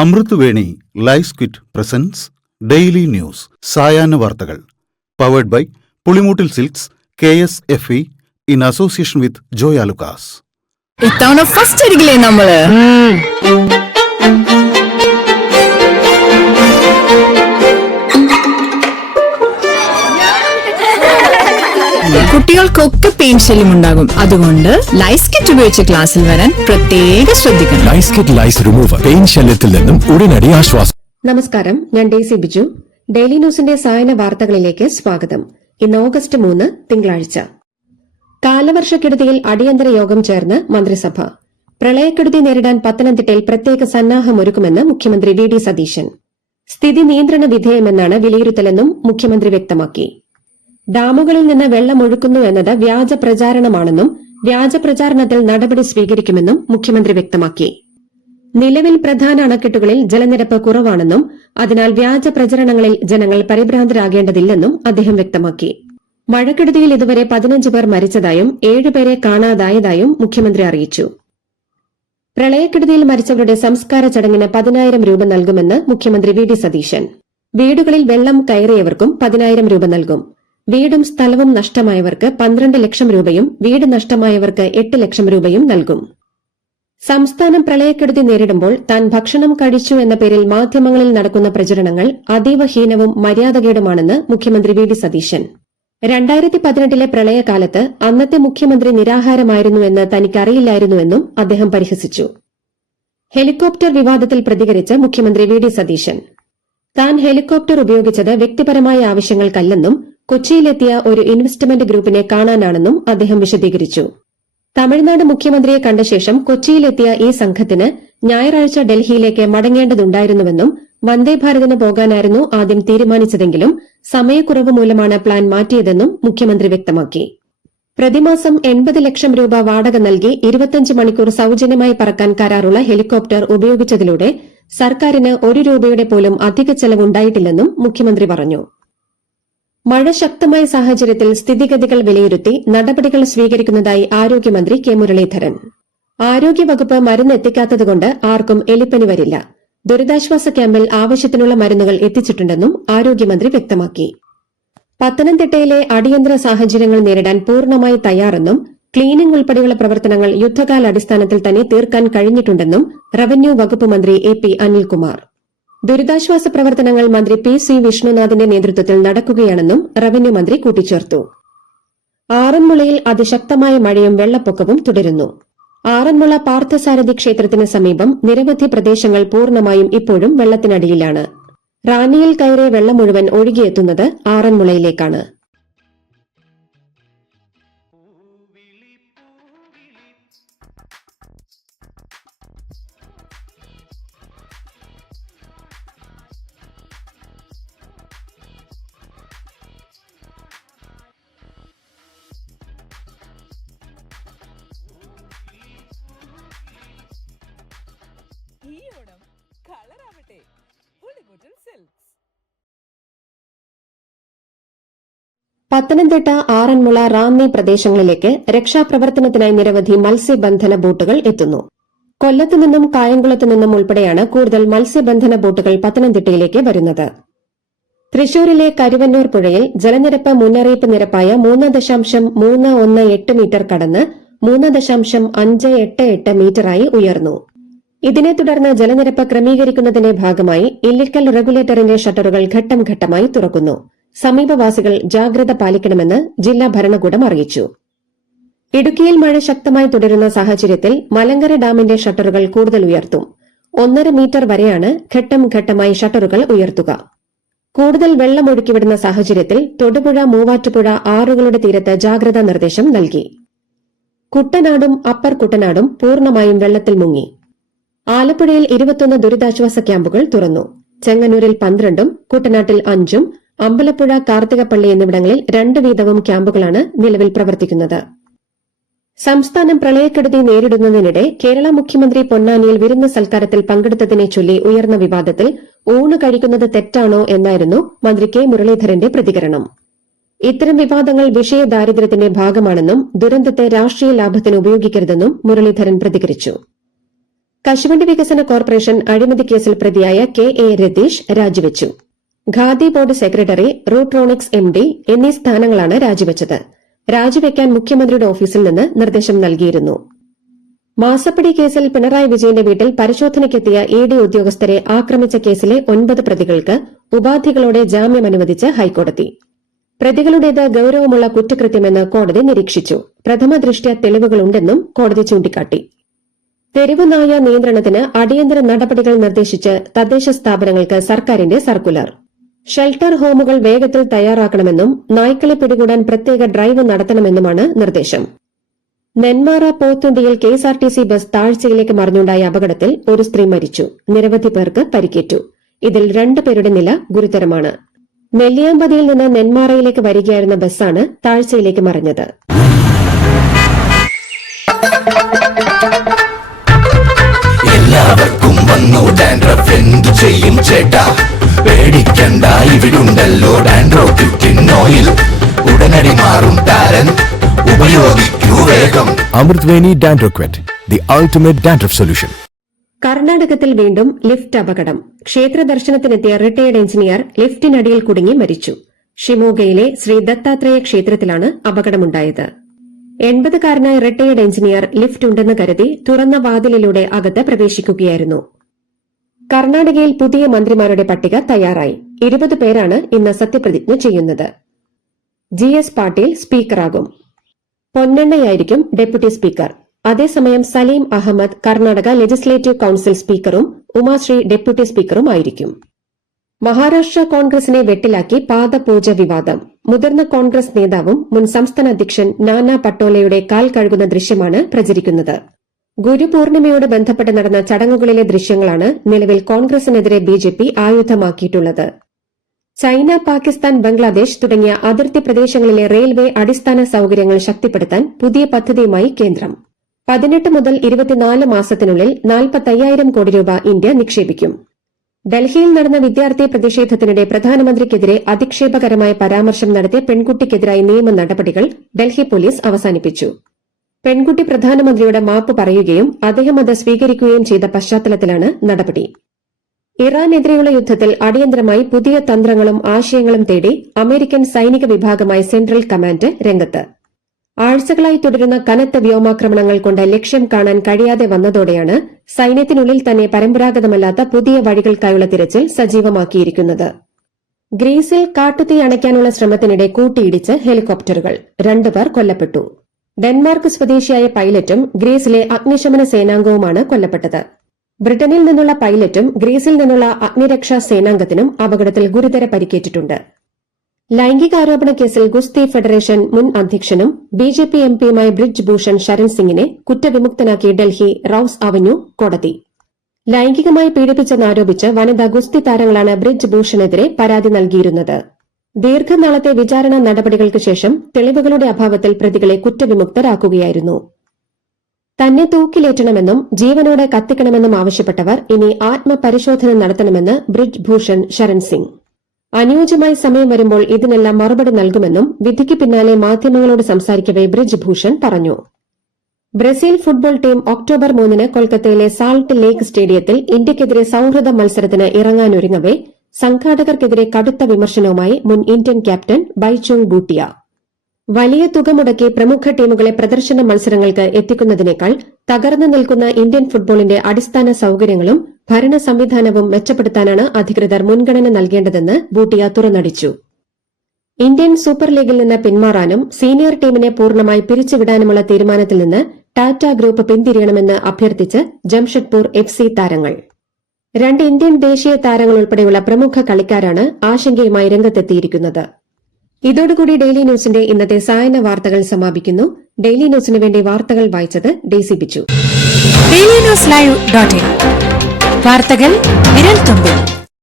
അമൃത് Veni life quit presents daily news സായാഹ്ന വാർത്തകൾ powered by Pulimoottil silks KSFE in association with Joy Alukkas. ഇത്തവണ first അടിക്കില്ലേ നമ്മള്? കുട്ടികൾക്കൊക്കെ പെയിൻ ശല്യം ഉണ്ടാകും. അതുകൊണ്ട് ലൈസ് കിറ്റ് ഉപയോഗിച്ച് ക്ലാസ്സിൽ വരാൻ പ്രത്യേകം ശ്രദ്ധിക്കണം. ലൈസ് കിറ്റ് ലൈസ് റിമൂവർ പെയിൻ ശല്യത്തിൽ നിന്നും ഉടനടി ആശ്വാസം. നമസ്കാരം, ഞാൻ ഡെയ്സി ബിജു. ഡെയിലി ന്യൂസിന്റെ സായന വാർത്തകളിലേക്ക് സ്വാഗതം. ഇന്ന് ഓഗസ്റ്റ് 3 തിങ്കളാഴ്ച. കാലവർഷക്കെടുതിയിൽ അടിയന്തര യോഗം ചേർന്ന് മന്ത്രിസഭ. പ്രളയക്കെടുതി നേരിടാൻ പത്തനംതിട്ടയിൽ പ്രത്യേക സന്നാഹമൊരുക്കുമെന്ന് മുഖ്യമന്ത്രി VD സതീശൻ. സ്ഥിതി നിയന്ത്രണ വിധേയമെന്നാണ് വിലയിരുത്തലെന്നും മുഖ്യമന്ത്രി വ്യക്തമാക്കി. ഡാമുകളിൽ നിന്ന് വെള്ളം ഒഴുക്കുന്നു എന്നത് വ്യാജ പ്രചാരണമാണെന്നും വ്യാജ പ്രചാരണത്തിൽ നടപടി സ്വീകരിക്കുമെന്നും മുഖ്യമന്ത്രി വ്യക്തമാക്കി. നിലവിൽ പ്രധാന അണക്കെട്ടുകളിൽ ജലനിരപ്പ് കുറവാണെന്നും അതിനാൽ വ്യാജ പ്രചരണങ്ങളിൽ ജനങ്ങൾ പരിഭ്രാന്തരാകേണ്ടതില്ലെന്നും അദ്ദേഹം വ്യക്തമാക്കി. മഴക്കെടുതിയിൽ ഇതുവരെ 15 പേർ മരിച്ചതായും 7 പേരെ കാണാതായതായും മുഖ്യമന്ത്രി അറിയിച്ചു. പ്രളയക്കെടുതിയിൽ മരിച്ചവരുടെ സംസ്കാര ചടങ്ങിന് 10,000 രൂപ നൽകുമെന്ന് മുഖ്യമന്ത്രി VD സതീശൻ. വീടുകളിൽ വെള്ളം കയറിയവർക്കും 10,000 രൂപ നൽകും. വീടും സ്ഥലവും നഷ്ടമായവർക്ക് 12 ലക്ഷം രൂപയും വീട് നഷ്ടമായവർക്ക് 8 ലക്ഷം രൂപയും നൽകും. സംസ്ഥാനം പ്രളയക്കെടുതി നേരിടുമ്പോൾ താൻ ഭക്ഷണം കഴിച്ചു എന്ന പേരിൽ മാധ്യമങ്ങളിൽ നടക്കുന്ന പ്രചരണങ്ങൾ അതീവ ഹീനവും മര്യാദകേടുമാണെന്ന് മുഖ്യമന്ത്രി VD സതീശൻ. 2018 പ്രളയകാലത്ത് അന്നത്തെ മുഖ്യമന്ത്രി നിരാഹാരമായിരുന്നുവെന്ന് തനിക്കറിയില്ലായിരുന്നുവെന്നും അദ്ദേഹം പരിഹസിച്ചു. ഹെലികോപ്റ്റർ വിവാദത്തിൽ പ്രതികരിച്ച് മുഖ്യമന്ത്രി VD സതീശൻ താൻ ഹെലികോപ്റ്റർ ഉപയോഗിച്ചത് വ്യക്തിപരമായ ആവശ്യങ്ങൾക്കല്ലെന്നും കൊച്ചിയിലെത്തിയ ഒരു ഇൻവെസ്റ്റ്മെന്റ് ഗ്രൂപ്പിനെ കാണാനാണെന്നും അദ്ദേഹം വിശദീകരിച്ചു. തമിഴ്നാട് മുഖ്യമന്ത്രിയെ കണ്ട ശേഷം കൊച്ചിയിലെത്തിയ ഈ സംഘത്തിന് ഞായറാഴ്ച ഡൽഹിയിലേക്ക് മടങ്ങേണ്ടതുണ്ടായിരുന്നുവെന്നും വന്ദേഭാരതിന് പോകാനായിരുന്നു ആദ്യം തീരുമാനിച്ചതെങ്കിലും സമയക്കുറവ് മൂലമാണ് പ്ലാൻ മാറ്റിയതെന്നും മുഖ്യമന്ത്രി വ്യക്തമാക്കി. പ്രതിമാസം 80 ലക്ഷം രൂപ വാടക നൽകി 25 മണിക്കൂർ സൌജന്യമായി പറക്കാൻ കരാറുള്ള ഹെലികോപ്റ്റർ ഉപയോഗിച്ചതിലൂടെ സർക്കാരിന് 1 രൂപയുടെ പോലും അധിക ചെലവുണ്ടായിട്ടില്ലെന്നും മുഖ്യമന്ത്രി പറഞ്ഞു. മഴ ശക്തമായ സാഹചര്യത്തിൽ സ്ഥിതിഗതികൾ വിലയിരുത്തി നടപടികൾ സ്വീകരിക്കുന്നതായി ആരോഗ്യമന്ത്രി K മുരളീധരൻ. ആരോഗ്യവകുപ്പ് മരുന്ന് എത്തിക്കാത്തതുകൊണ്ട് ആർക്കും എലിപ്പനി വരില്ല. ദുരിതാശ്വാസ ക്യാമ്പിൽ ആവശ്യത്തിനുള്ള മരുന്നുകൾ എത്തിച്ചിട്ടുണ്ടെന്നും ആരോഗ്യമന്ത്രി വ്യക്തമാക്കി. പത്തനംതിട്ടയിലെ അടിയന്തര സാഹചര്യങ്ങൾ നേരിടാൻ പൂർണ്ണമായി തയ്യാറെന്നും ക്ലീനിംഗ് ഉൾപ്പെടെയുള്ള പ്രവർത്തനങ്ങൾ യുദ്ധകാലാടിസ്ഥാനത്തിൽ തന്നെ തീർക്കാൻ കഴിഞ്ഞിട്ടുണ്ടെന്നും റവന്യൂ വകുപ്പ് മന്ത്രി AP അനിൽകുമാർ. ദുരിതാശ്വാസ പ്രവർത്തനങ്ങൾ മന്ത്രി PC വിഷ്ണുനാഥിന്റെ നേതൃത്വത്തിൽ നടക്കുകയാണെന്നും റവന്യൂ മന്ത്രി കൂട്ടിച്ചേർത്തു. ആറന്മുളയിൽ അതിശക്തമായ മഴയും വെള്ളപ്പൊക്കവും തുടരുന്നു. ആറന്മുള പാർത്ഥസാരഥി ക്ഷേത്രത്തിന് സമീപം നിരവധി പ്രദേശങ്ങൾ പൂർണ്ണമായും ഇപ്പോഴും വെള്ളത്തിനടിയിലാണ്. റാന്നിയിൽ കയറിയ വെള്ളം മുഴുവൻ ഒഴുകിയെത്തുന്നത് ആറന്മുളയിലേക്കാണ്. ഈ ഓണം കളറാവട്ടെ പുളിമൂട്ടിൽ സിൽക്സ്. പത്തനംതിട്ട, ആറന്മുള, റാന്നി പ്രദേശങ്ങളിലേക്ക് രക്ഷാപ്രവർത്തനത്തിനായി നിരവധി മത്സ്യബന്ധന ബോട്ടുകൾ എത്തുന്നു. കൊല്ലത്തു നിന്നും കായംകുളത്തു നിന്നും ഉൾപ്പെടെയാണ് കൂടുതൽ മത്സ്യബന്ധന ബോട്ടുകൾ പത്തനംതിട്ടയിലേക്ക് വരുന്നത്. തൃശൂരിലെ കരുവന്നൂർ പുഴയിൽ ജലനിരപ്പ് മുന്നറിയിപ്പ് നിരപ്പായ 3.318 മീറ്റർ കടന്ന് 3.588 മീറ്ററായി ഉയർന്നു. ഇതിനെ തുടർന്ന് ജലനിരപ്പ് ക്രമീകരിക്കുന്നതിന്റെ ഭാഗമായി ഇല്ലിക്കൽ റെഗുലേറ്ററിന്റെ ഷട്ടറുകൾ ഘട്ടം ഘട്ടമായി തുറക്കുന്നു. സമീപവാസികൾ ജാഗ്രത പാലിക്കണമെന്ന് ജില്ലാ ഭരണകൂടം അറിയിച്ചു. ഇടുക്കിയിൽ മഴ ശക്തമായി തുടരുന്ന സാഹചര്യത്തിൽ മലങ്കര ഡാമിന്റെ ഷട്ടറുകൾ കൂടുതൽ ഉയർത്തും. 1.5 മീറ്റർ വരെയാണ് ഘട്ടം ഘട്ടമായി ഷട്ടറുകൾ ഉയർത്തുക. കൂടുതൽ വെള്ളം ഒഴുക്കിവിടുന്ന സാഹചര്യത്തിൽ തൊടുപുഴ, മൂവാറ്റുപുഴ ആറുകളുടെ തീരത്ത് ജാഗ്രതാ നിർദ്ദേശം നൽകി. കുട്ടനാടും അപ്പർ കുട്ടനാടും പൂർണ്ണമായും വെള്ളത്തിൽ മുങ്ങി. ആലപ്പുഴയിൽ 21 ദുരിതാശ്വാസ ക്യാമ്പുകൾ തുറന്നു. ചെങ്ങന്നൂരിൽ 12ഉം കുട്ടനാട്ടിൽ 5ഉം അമ്പലപ്പുഴ, കാർത്തികപ്പള്ളി എന്നിവിടങ്ങളിൽ 2 വീതവും ക്യാമ്പുകളാണ് നിലവിൽ പ്രവർത്തിക്കുന്നത്. സംസ്ഥാനം പ്രളയക്കെടുതി നേരിടുന്നതിനിടെ കേരള മുഖ്യമന്ത്രി പൊന്നാനിയിൽ വിരുന്ന് സൽക്കാരത്തിൽ പങ്കെടുത്തതിനെ ചൊല്ലി ഉയർന്ന വിവാദത്തിൽ ഊണ് കഴിക്കുന്നത് തെറ്റാണോ എന്നായിരുന്നു മന്ത്രി K മുരളീധരന്റെ പ്രതികരണം. ഇത്തരം വിവാദങ്ങൾ വിഷയദാരിദ്ര്യത്തിന്റെ ഭാഗമാണെന്നും ദുരന്തത്തെ രാഷ്ട്രീയ ലാഭത്തിന് ഉപയോഗിക്കരുതെന്നും മുരളീധരൻ പ്രതികരിച്ചു. കശുവണ്ടി വികസന കോർപ്പറേഷൻ അഴിമതി കേസിൽ പ്രതിയായ കെ.എ. രതീഷ് രാജിവെച്ചു. ഖാദി ബോർഡ് സെക്രട്ടറി, റൂട്രോണിക്സ് എം.ഡി എന്നീ സ്ഥാനങ്ങളാണ് രാജിവെച്ചത്. രാജിവെക്കാൻ മുഖ്യമന്ത്രിയുടെ ഓഫീസിൽ നിന്ന് നിർദ്ദേശം നൽകിയിരുന്നു. മാസപ്പടി കേസിൽ പിണറായി വിജയന്റെ വീട്ടിൽ പരിശോധനയ്ക്കെത്തിയ ഇ.ഡി ഉദ്യോഗസ്ഥരെ ആക്രമിച്ച കേസിലെ 9 പ്രതികൾക്ക് ഉപാധികളോടെ ജാമ്യം അനുവദിച്ച് ഹൈക്കോടതി. പ്രതികളുടേത് ഗൌരവമുള്ള കുറ്റകൃത്യമെന്ന് കോടതി നിരീക്ഷിച്ചു. പ്രഥമ ദൃഷ്ട്യാ തെളിവുകളുണ്ടെന്നും കോടതി ചൂണ്ടിക്കാട്ടി. തെരുവുനായ നിയന്ത്രണത്തിന് അടിയന്തര നടപടികൾ നിർദ്ദേശിച്ച് തദ്ദേശ സ്ഥാപനങ്ങൾക്ക് സർക്കാരിന്റെ സർക്കുലർ. ഷെൽട്ടർ ഹോമുകൾ വേഗത്തിൽ തയ്യാറാക്കണമെന്നും നായ്ക്കളെ പിടികൂടാൻ പ്രത്യേക ഡ്രൈവ് നടത്തണമെന്നുമാണ് നിർദ്ദേശം. നെന്മാറ പോത്തുണ്ടിയിൽ കെഎസ്ആർടിസി ബസ് താഴ്ചയിലേക്ക് മറിഞ്ഞുണ്ടായ അപകടത്തിൽ ഒരു സ്ത്രീ മരിച്ചു. നിരവധി പേർക്ക് പരിക്കേറ്റു. ഇതിൽ 2 പേരുടെ നില ഗുരുതരമാണ്. നെല്ലിയാമ്പതിയിൽ നിന്ന് നെന്മാറയിലേക്ക് വരികയായിരുന്ന ബസ്സാണ് താഴ്ചയിലേക്ക് മറിഞ്ഞത്. എല്ലാവർക്കും വന്നു ഡാൻഡ്രഫ്, എന്തു ചെയ്യും ചേട്ടാ? പേടിക്കണ്ട, ഇവിടുണ്ടല്ലോ ഡാൻഡ്രോക്കിൻ ഓയിൽ. ഉടനടി മാറും താരൻ, ഉപയോഗിക്കൂ വേഗം. Amritveni ഡാൻഡ്രോക്വെറ്റ്, the ultimate dandruff solution. കർണാടകത്തിൽ വീണ്ടും ലിഫ്റ്റ് അപകടം. ക്ഷേത്ര ദർശനത്തിനെത്തിയ റിട്ടയർഡ് എഞ്ചിനീയർ ലിഫ്റ്റിനടിയിൽ കുടുങ്ങി മരിച്ചു. ഷിമോഗയിലെ ശ്രീ ദത്താത്രേയ ക്ഷേത്രത്തിലാണ് അപകടമുണ്ടായത്. 80-കാരനായ റിട്ടയർഡ് എഞ്ചിനീയർ ലിഫ്റ്റ് ഉണ്ടെന്ന് കരുതി തുറന്ന വാതിലിലൂടെ അകത്ത് പ്രവേശിക്കുകയായിരുന്നു. കർണാടകയിൽ പുതിയ മന്ത്രിമാരുടെ പട്ടിക തയ്യാറായി. 20 പേരാണ് ഇന്ന് സത്യപ്രതിജ്ഞ ചെയ്യുന്നത്. GS പാട്ടീൽ സ്പീക്കറാകും. പൊന്നെണ്ണയായിരിക്കും ഡെപ്യൂട്ടി സ്പീക്കർ. അതേസമയം സലീം അഹമ്മദ് കർണാടക ലെജിസ്ലേറ്റീവ് കൌൺസിൽ സ്പീക്കറും ഉമാശ്രീ ഡെപ്യൂട്ടി സ്പീക്കറുമായിരിക്കും. മഹാരാഷ്ട്ര കോൺഗ്രസിനെ വെട്ടിലാക്കി പാദപൂജ വിവാദം. മുതിർന്ന കോൺഗ്രസ് നേതാവും മുൻ സംസ്ഥാന അധ്യക്ഷൻ നാനാ പട്ടോലെയുടെ കാൽ കഴുകുന്ന ദൃശ്യമാണ് പ്രചരിക്കുന്നത്. ഗുരുപൂർണിമയോട് ബന്ധപ്പെട്ട് നടന്ന ചടങ്ങുകളിലെ ദൃശ്യങ്ങളാണ് നിലവിൽ കോൺഗ്രസിനെതിരെ ബിജെപി ആയുധമാക്കിയിട്ടുള്ളത്. ചൈന, പാകിസ്ഥാൻ, ബംഗ്ലാദേശ് തുടങ്ങിയ അതിർത്തി പ്രദേശങ്ങളിലെ റെയിൽവേ അടിസ്ഥാന സൌകര്യങ്ങൾ ശക്തിപ്പെടുത്താൻ പുതിയ പദ്ധതിയുമായി കേന്ദ്രം. 18 മുതൽ 24 മാസത്തിനുള്ളിൽ 45,000 കോടി രൂപ ഇന്ത്യ നിക്ഷേപിക്കും. ഡൽഹിയിൽ നടന്ന വിദ്യാർത്ഥി പ്രതിഷേധത്തിനിടെ പ്രധാനമന്ത്രിക്കെതിരെ അധിക്ഷേപകരമായ പരാമർശം നടത്തിയ പെൺകുട്ടിക്കെതിരായ നിയമ നടപടികൾ ഡൽഹി പോലീസ് അവസാനിപ്പിച്ചു. പെൺകുട്ടി പ്രധാനമന്ത്രിയോട് മാപ്പ് പറയുകയും അദ്ദേഹം അത് സ്വീകരിക്കുകയും ചെയ്ത പശ്ചാത്തലത്തിലാണ് നടപടി. ഇറാനെതിരെയുള്ള യുദ്ധത്തിൽ അടിയന്തരമായി പുതിയ തന്ത്രങ്ങളും ആശയങ്ങളും തേടി അമേരിക്കൻ സൈനിക വിഭാഗമായ സെൻട്രൽ കമാൻഡ് രംഗത്ത്. ആഴ്ചകളായി തുടരുന്ന കനത്ത വ്യോമാക്രമണങ്ങൾ കൊണ്ട് ലക്ഷ്യം കാണാൻ കഴിയാതെ വന്നതോടെയാണ് സൈന്യത്തിനുള്ളിൽ തന്നെ പരമ്പരാഗതമല്ലാത്ത പുതിയ വഴികൾക്കായുള്ള തിരച്ചിൽ സജീവമാക്കിയിരിക്കുന്നത്. ഗ്രീസിൽ കാട്ടുതീ അണയ്ക്കാനുള്ള ശ്രമത്തിനിടെ കൂട്ടിയിടിച്ച് ഹെലികോപ്റ്ററുകൾ. 2 പേർ കൊല്ലപ്പെട്ടു. ഡെൻമാർക്ക് സ്വദേശിയായ പൈലറ്റും ഗ്രീസിലെ അഗ്നിശമന സേനാംഗവുമാണ് കൊല്ലപ്പെട്ടത്. ബ്രിട്ടനിൽ നിന്നുള്ള പൈലറ്റും ഗ്രീസിൽ നിന്നുള്ള അഗ്നിരക്ഷാ സേനാംഗത്തിനും അപകടത്തിൽ ഗുരുതര പരിക്കേറ്റിട്ടുണ്ട്. ലൈംഗികാരോപണ കേസിൽ ഗുസ്തി ഫെഡറേഷൻ മുൻ അധ്യക്ഷനും ബിജെപി എംപിയുമായ ബ്രിജ് ഭൂഷൺ ശരൺ സിംഗിനെ കുറ്റവിമുക്തനാക്കി ഡൽഹി റൌസ് അവന്യൂ കോടതി. ലൈംഗികമായി പീഡിപ്പിച്ചെന്നാരോപിച്ച് വനിതാ ഗുസ്തി താരങ്ങളാണ് ബ്രിജ് ഭൂഷണെതിരെ പരാതി നൽകിയിരുന്നത്. ദീർഘനാളത്തെ വിചാരണ നടപടികൾക്ക് ശേഷം തെളിവുകളുടെ അഭാവത്തിൽ പ്രതികളെ കുറ്റവിമുക്തരാക്കുകയായിരുന്നു. തന്നെ തൂക്കിലേറ്റണമെന്നും ജീവനോടെ കത്തിക്കണമെന്നും ആവശ്യപ്പെട്ടവർ ഇനി ആത്മപരിശോധന നടത്തണമെന്ന് ബ്രിജ് ഭൂഷൺ ശരൺ സിംഗ്. അനുയോജ്യമായ സമയം വരുമ്പോൾ ഇതിനെല്ലാം മറുപടി നൽകുമെന്നും വിധിക്ക് പിന്നാലെ മാധ്യമങ്ങളോട് സംസാരിക്കവെ ബ്രിജ് ഭൂഷൺ പറഞ്ഞു. ബ്രസീൽ ഫുട്ബോൾ ടീം ഒക്ടോബർ 3 കൊൽക്കത്തയിലെ സാൾട്ട് ലേക്ക് സ്റ്റേഡിയത്തിൽ ഇന്ത്യയ്ക്കെതിരെ സൌഹൃദ മത്സരത്തിന് ഇറങ്ങാനൊരുങ്ങവെ സംഘാടകർക്കെതിരെ കടുത്ത വിമർശനവുമായി മുൻ ഇന്ത്യൻ ക്യാപ്റ്റൻ ബൈചുങ് ബൂട്ടിയ. വലിയ തുക മുടക്കി പ്രമുഖ ടീമുകളെ പ്രദർശന മത്സരങ്ങൾക്ക് എത്തിക്കുന്നതിനേക്കാൾ തകർന്നു നിൽക്കുന്ന ഇന്ത്യൻ ഫുട്ബോളിന്റെ അടിസ്ഥാന സൌകര്യങ്ങളും ഭരണ സംവിധാനവും മെച്ചപ്പെടുത്താനാണ് അധികൃതർ മുൻഗണന നൽകേണ്ടതെന്ന് ബൂട്ടിയ തുറന്നടിച്ചു. ഇന്ത്യൻ സൂപ്പർ ലീഗിൽ നിന്ന് പിന്മാറാനും സീനിയർ ടീമിനെ പൂർണ്ണമായി പിരിച്ചുവിടാനുമുള്ള തീരുമാനത്തിൽ നിന്ന് ടാറ്റ ഗ്രൂപ്പ് പിന്തിരിയണമെന്ന് അഭ്യർത്ഥിച്ച് ജംഷഡ്പൂർ FC താരങ്ങൾ. 2 ഇന്ത്യൻ ദേശീയ താരങ്ങൾ ഉൾപ്പെടെയുള്ള പ്രമുഖ കളിക്കാരാണ് ആശങ്കയുമായി രംഗത്തെത്തിയിരിക്കുന്നത്. ഇതോടുകൂടി ഡെയിലി ന്യൂസിന്റെ ഇന്നത്തെ സായന വാർത്തകൾ സമാപിക്കുന്നു. ഡെയിലി ന്യൂസിന് വേണ്ടി വാർത്തകൾ വായിച്ചത് ഡെയ്സി ബിച്ചു. ഡെയിലി ന്യൂസ് ലൈവ്.in വാർത്തകൾ വിരൽ തുമ്പിൽ.